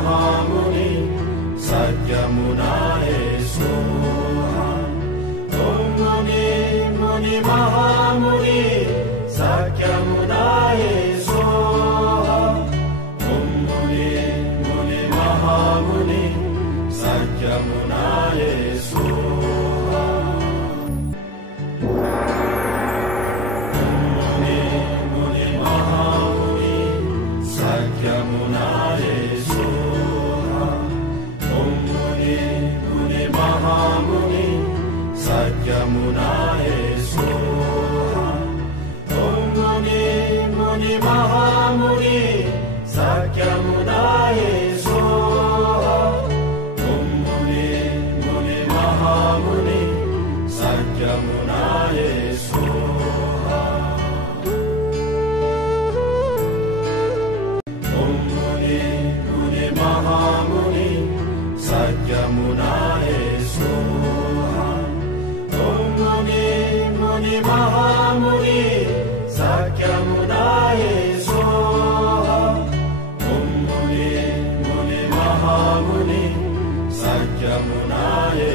महामुनि सत्यमुनाये सोहा। ओम मुनि मुनि महामुनि सत्यमुनाये सोहा। ओम मुनि मुनि महामुनि सत्यमुनाये सोहा। ओम मुनि मुनि महामुनि सत्यमुनाये सोहा। ओम मुनि मुनि महामुनि सत्यमुनाये सोहा। ओम मुनि मुनि महामुनि सत्यमुनाये सोहा। ओम मुनि मुनि महामुनि सत्यमुनाये सोहा। ओम मुनि मुनि महामुनि सत्यमुनाये सोहा। ओम मुनि मुनि महामुनि सत्यमुनाये सोहा। ओम मुनि मुनि महामुनि सत्यमुनाये